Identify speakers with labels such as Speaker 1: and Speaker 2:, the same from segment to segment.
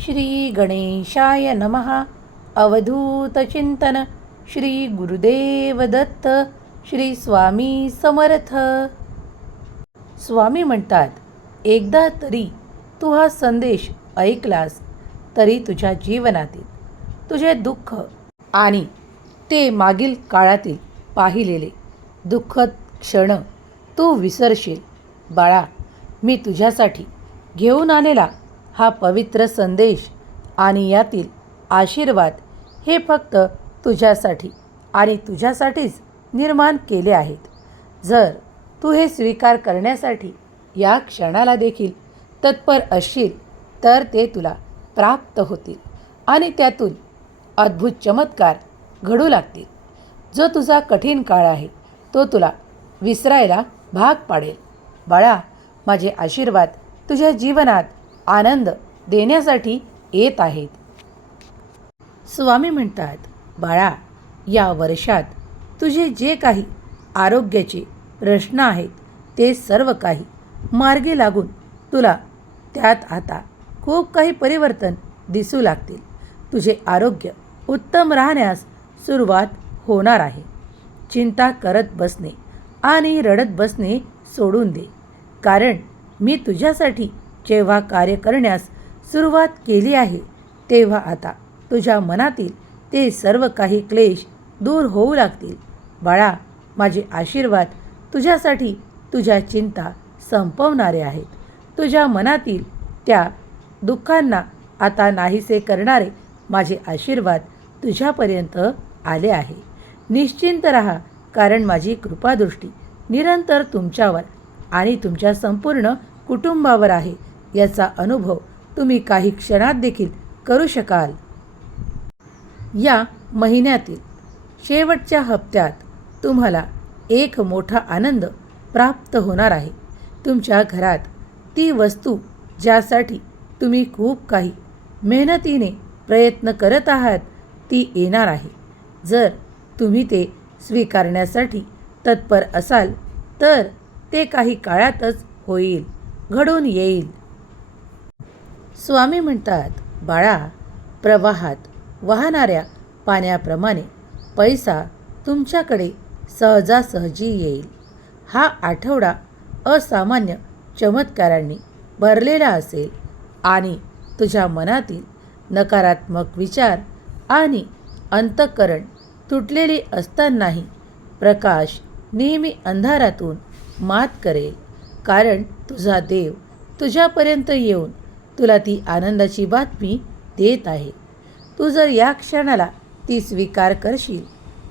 Speaker 1: श्री गणेशाय नमः अवधूतचिंतन श्री गुरुदेव दत्त। श्री स्वामी समर्थ। स्वामी म्हणतात एकदा तरी तू हा संदेश ऐकलास तरी तुझ्या जीवनातील तुझे दुःख आणि ते मागील काळातील पाहिलेले दुःखद क्षण तू विसरशील. बाळा मी तुझ्यासाठी घेऊन आलेला हा पवित्र संदेश आणि यातील आशीर्वाद हे फक्त तुझ्यासाठी आणि तुझ्यासाठीच निर्माण केले आहेत. जर तू हे स्वीकार करण्यासाठी या क्षणाला देखील तत्पर असशील तर ते तुला प्राप्त होतील आणि त्यातून अद्भुत चमत्कार घडू लागतील. जो तुझा कठीण काळ आहे तो तुला विसरायला भाग पाडेल. बाळा माझे आशीर्वाद तुझ्या जीवनात आनंद देण्यासाठी येत आहेत. स्वामी म्हणतात बाळा या वर्षात तुझे जे काही आरोग्याचे प्रश्न आहेत ते सर्व काही मार्गी लागून तुला त्यात आता खूप काही परिवर्तन दिसू लागतील. तुझे आरोग्य उत्तम राहण्यास सुरुवात होणार आहे. चिंता करत बसणे आणि रडत बसणे सोडून दे. कारण मी तुझ्यासाठी जेव्हा कार्य करण्यास सुरुवात केली आहे तेव्हा आता तुझ्या मनातील ते सर्व काही क्लेश दूर होऊ लागतील. बाळा माझे आशीर्वाद तुझ्यासाठी तुझ्या चिंता संपवणारे आहेत. तुझ्या मनातील त्या दुःखांना आता नाहीसे करणारे माझे आशीर्वाद तुझ्यापर्यंत आले आहे. निश्चिंत रहा कारण माझी कृपादृष्टी निरंतर तुमच्यावर आणि तुमच्या संपूर्ण कुटुंबावर आहे. याचा अनुभव तुम्ही काही क्षणात देखील करू शकाल. या महिन्यातील शेवटच्या हप्त्यात तुम्हाला एक मोठा आनंद प्राप्त होणार आहे. तुमच्या घरात ती वस्तू ज्यासाठी तुम्ही खूप काही मेहनतीने प्रयत्न करत आहात ती येणार आहे. जर तुम्ही ते स्वीकारण्यासाठी तत्पर असाल तर ते काही काळातच होईल घडून येईल. स्वामी म्हणतात बाळा प्रवाहात वाहणाऱ्या पाण्याप्रमाणे पैसा तुमच्याकडे सहजासहजी येईल. हा आठवडा असामान्य चमत्कारांनी भरलेला असेल आणि तुझ्या मनातील नकारात्मक विचार आणि अंतःकरण तुटलेले असतानाही प्रकाश नेहमी अंधारातून मात करेल. कारण तुझा देव तुझ्यापर्यंत येऊन तुला ती आनंदाची बातमी देत आहे. तू जर या क्षणाला ती स्वीकार करशील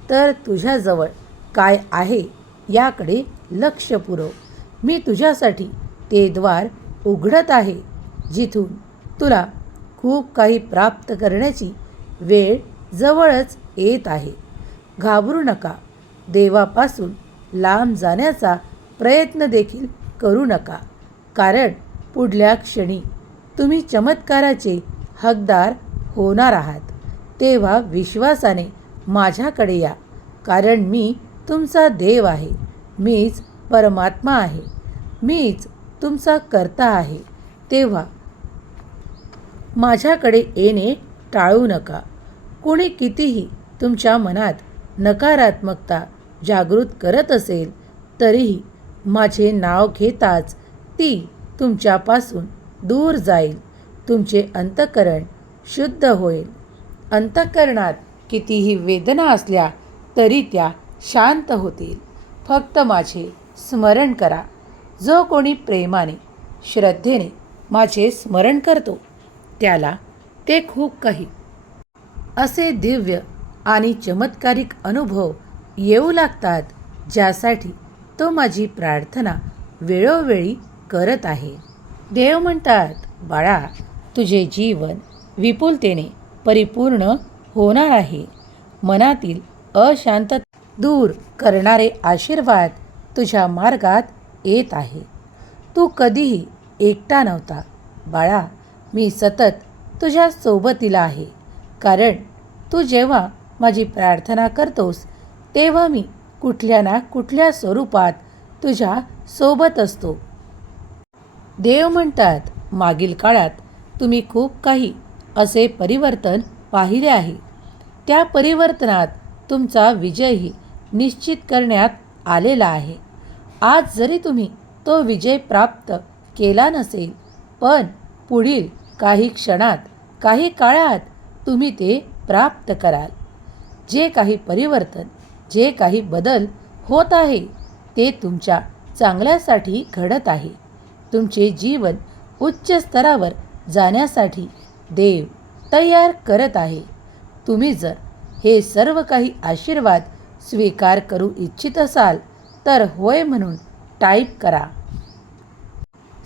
Speaker 1: तर तुझ्याजवळ काय आहे याकडे लक्ष पुरव. मी तुझ्यासाठी ते द्वार उघडत आहे जिथून तुला खूप काही प्राप्त करण्याची वेळ जवळच येत आहे. घाबरू नका देवापासून लांब जाण्याचा प्रयत्न देखील करू नका कारण पुढल्या क्षणी तुम्ही चमत्काराचे हकदार होणार आहात. तेव्हा विश्वासाने माझ्याकडे या कारण मी तुमचा देव आहे. मीच परमात्मा आहे. मीच तुमचा कर्ता आहे. तेव्हा माझ्याकडे येणे टाळू नका. कुणी कितीही तुमच्या मनात नकारात्मकता जागृत करत असेल तरीही माझे नाव घेताच ती तुमच्यापासून दूर जाईल. तुमचे अंतकरण शुद्ध होईल. अंतकरणात कितीही वेदना असल्या तरी त्या शांत होतील. फक्त माझे स्मरण करा. जो कोणी प्रेमाने श्रद्धेने माझे स्मरण करतो त्याला ते खूप काही. असे दिव्य आणि चमत्कारिक अनुभव येऊ लागतात ज्यासाठी तो माझी प्रार्थना वेळोवेळी करत आहे. देव म्हणतात बाळा तुझे जीवन विपुलतेने परिपूर्ण होणार आहे. मनातील अशांत दूर करणारे आशीर्वाद तुझ्या मार्गात येत आहे. तू कधीही एकटा नव्हता. बाळा मी सतत तुझ्या सोबतीला आहे. कारण तू जेव्हा माझी प्रार्थना करतोस तेव्हा मी कुठल्या ना कुठल्या स्वरूपात तुझ्या सोबत असतो. देव म्हणतात मागील काळात तुम्ही खूप काही असे परिवर्तन पाहिले आहे. त्या परिवर्तनात तुमचा विजयही निश्चित करण्यात आलेला आहे. आज जरी तुम्ही तो विजय प्राप्त केला नसेल पण पुढील काही क्षणात काही काळात तुम्ही ते प्राप्त कराल. जे काही परिवर्तन जे काही बदल होत आहे ते तुमच्या चांगल्यासाठी घडत आहे. तुमचे जीवन उच्च स्तरावर जाण्यासाठी देव तयार करत आहे. तुम्ही जर हे सर्व काही आशीर्वाद स्वीकार करू इच्छित असाल तर होय म्हणून टाईप करा.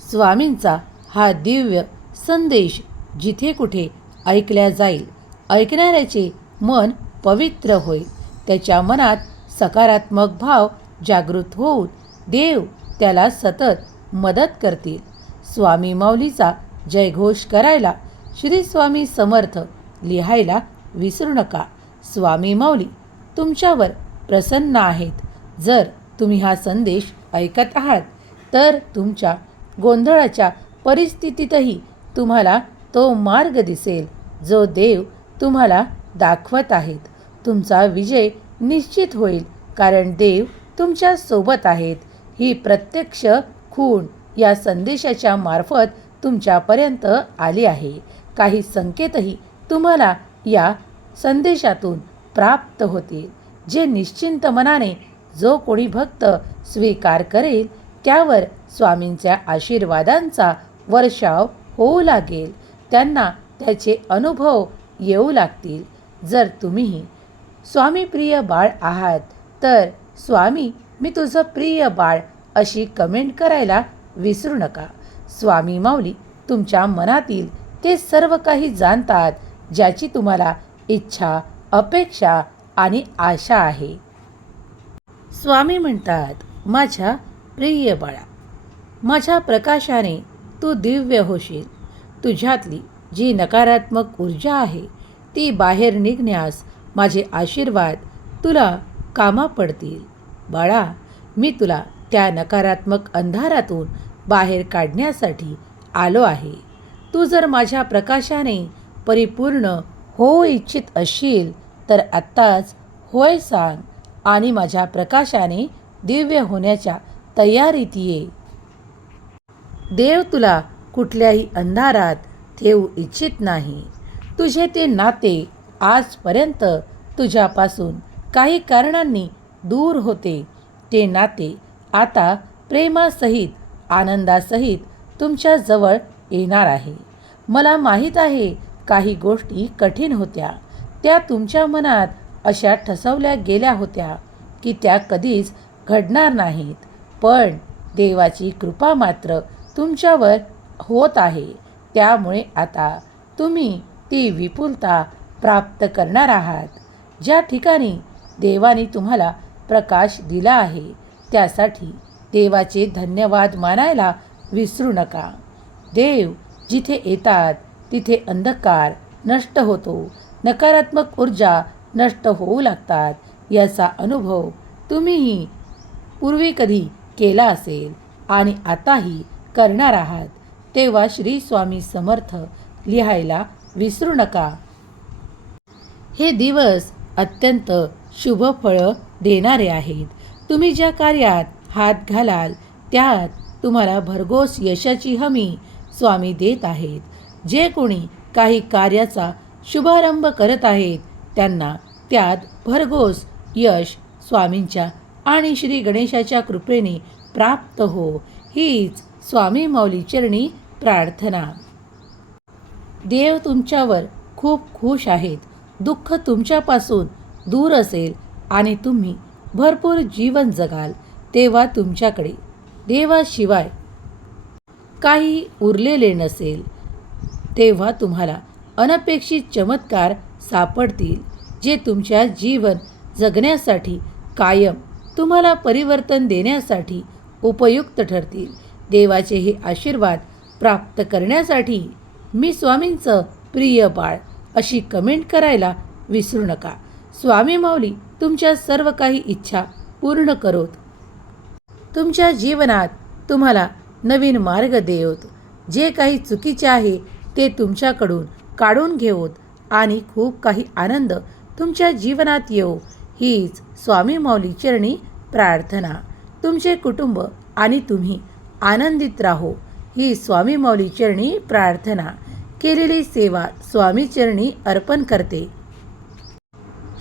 Speaker 1: स्वामींचा हा दिव्य संदेश जिथे कुठे ऐकल्या जाईल. ऐकणाऱ्याचे मन पवित्र होईल. त्याच्या मनात सकारात्मक भाव जागृत होऊन देव त्याला सतत मदत करतील. स्वामी माऊलीचा जयघोष करायला श्री स्वामी समर्थ लिहायला विसरू नका. स्वामी माऊली तुमच्यावर प्रसन्न आहेत. जर तुम्ही हा संदेश ऐकत आहात तर तुमच्या गोंधळाच्या परिस्थितीतही तुम्हाला तो मार्ग दिसेल जो देव तुम्हाला दाखवत आहेत. तुमचा विजय निश्चित होईल कारण देव तुमच्यासोबत आहेत. ही प्रत्यक्ष खूण या संदेशाच्या मार्फत तुमच्यापर्यंत आली आहे. काही संकेतही तुम्हाला या संदेशातून प्राप्त होतील. जे निश्चिंत मनाने जो कोणी भक्त स्वीकार करेल त्यावर स्वामींच्या आशीर्वादांचा वर्षाव होऊ लागेल. त्यांना त्याचे अनुभव येऊ लागतील. जर तुम्हीही स्वामी प्रिय बाळ आहात तर स्वामी मी तुझं प्रिय बाळ अशी कमेंट करायला विसरू नका. स्वामी माऊली तुमच्या मनातील ते सर्व काही जाणतात ज्याची तुम्हाला इच्छा अपेक्षा आणि आशा आहे. स्वामी म्हणतात माझ्या प्रिय बाळा माझ्या प्रकाशाने तू दिव्य होशील. तुझ्यातली जी नकारात्मक ऊर्जा आहे ती बाहेर निघण्यास माझे आशीर्वाद तुला कामा पडतील. बाळा मी तुला त्या नकारात्मक अंधारातून बाहेर काढण्यासाठी आलो आहे. तू जर माझ्या प्रकाशाने परिपूर्ण होऊ इच्छित असशील तर आत्ताच होय सांग आणि माझ्या प्रकाशाने दिव्य होण्याच्या तयारीत ये. देव तुला कुठल्याही अंधारात ठेवू इच्छित नाही. तुझे ते नाते आजपर्यंत तुझ्यापासून काही कारणांनी दूर होते. ते नाते आता प्रेमासहित आनंदासहित तुमच्या जवळ येणार आहे. मला माहीत आहे काही गोष्टी कठीण होत्या. त्या तुमच्या मनात अशा ठसवल्या गेल्या होत्या की त्या कधीच घडणार नाहीत. पण देवाची कृपा मात्र तुमच्यावर होत आहे. त्यामुळे आता तुम्ही ती विपुलता प्राप्त करणार आहात. ज्या ठिकाणी देवाने तुम्हाला प्रकाश दिला आहे त्यासाठी देवाचे धन्यवाद मानायला विसरू नका. देव जिथे येतात तिथे अंधकार नष्ट होतो. नकारात्मक ऊर्जा नष्ट होऊ लागतात. याचा अनुभव तुम्हीही पूर्वी कधी केला असेल आणि आताही करणार आहात तेव्हा श्री स्वामी समर्थ लिहायला विसरू नका. हे दिवस अत्यंत शुभ फळं देणारे आहेत. तुम्ही ज्या कार्यात हात घालाल त्यात तुम्हाला भरघोस यशाची हमी स्वामी देत आहेत. जे कोणी काही कार्याचा शुभारंभ करत आहेत त्यांना त्यात भरघोस यश स्वामींच्या आणि श्री गणेशाच्या कृपेने प्राप्त हो. हीच स्वामी माऊली चरणी प्रार्थना. देव तुमच्यावर खूप खुश आहेत. दुःख तुमच्यापासून दूर असेल आणि तुम्ही भरपूर जीवन जगाल तेव्हा तुमच्याकडे देवाशिवाय काही उरलेले नसेल. तेव्हा तुम्हाला अनपेक्षित चमत्कार सापडतील जे तुमच्या जीवन जगण्यासाठी कायम तुम्हाला परिवर्तन देण्यासाठी उपयुक्त ठरतील. देवाचे हे आशीर्वाद प्राप्त करण्यासाठी मी स्वामींचं प्रिय बाळ अशी कमेंट करायला विसरू नका. स्वामी माऊली तुमच्या सर्व काही इच्छा पूर्ण करोत. तुमच्या जीवनात तुम्हाला नवीन मार्ग देवत जे काही चुकीचे आहे ते तुमच्याकडून काढून घेऊत आणि खूप काही आनंद तुमच्या जीवनात येऊ हीच स्वामी माऊली चरणी प्रार्थना. तुमचे कुटुंब आणि तुम्ही आनंदित राहो ही स्वामी माऊली चरणी प्रार्थना. केलेली सेवा स्वामी चरणी अर्पण करते.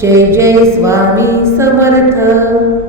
Speaker 1: जय जय स्वामी समर्थ.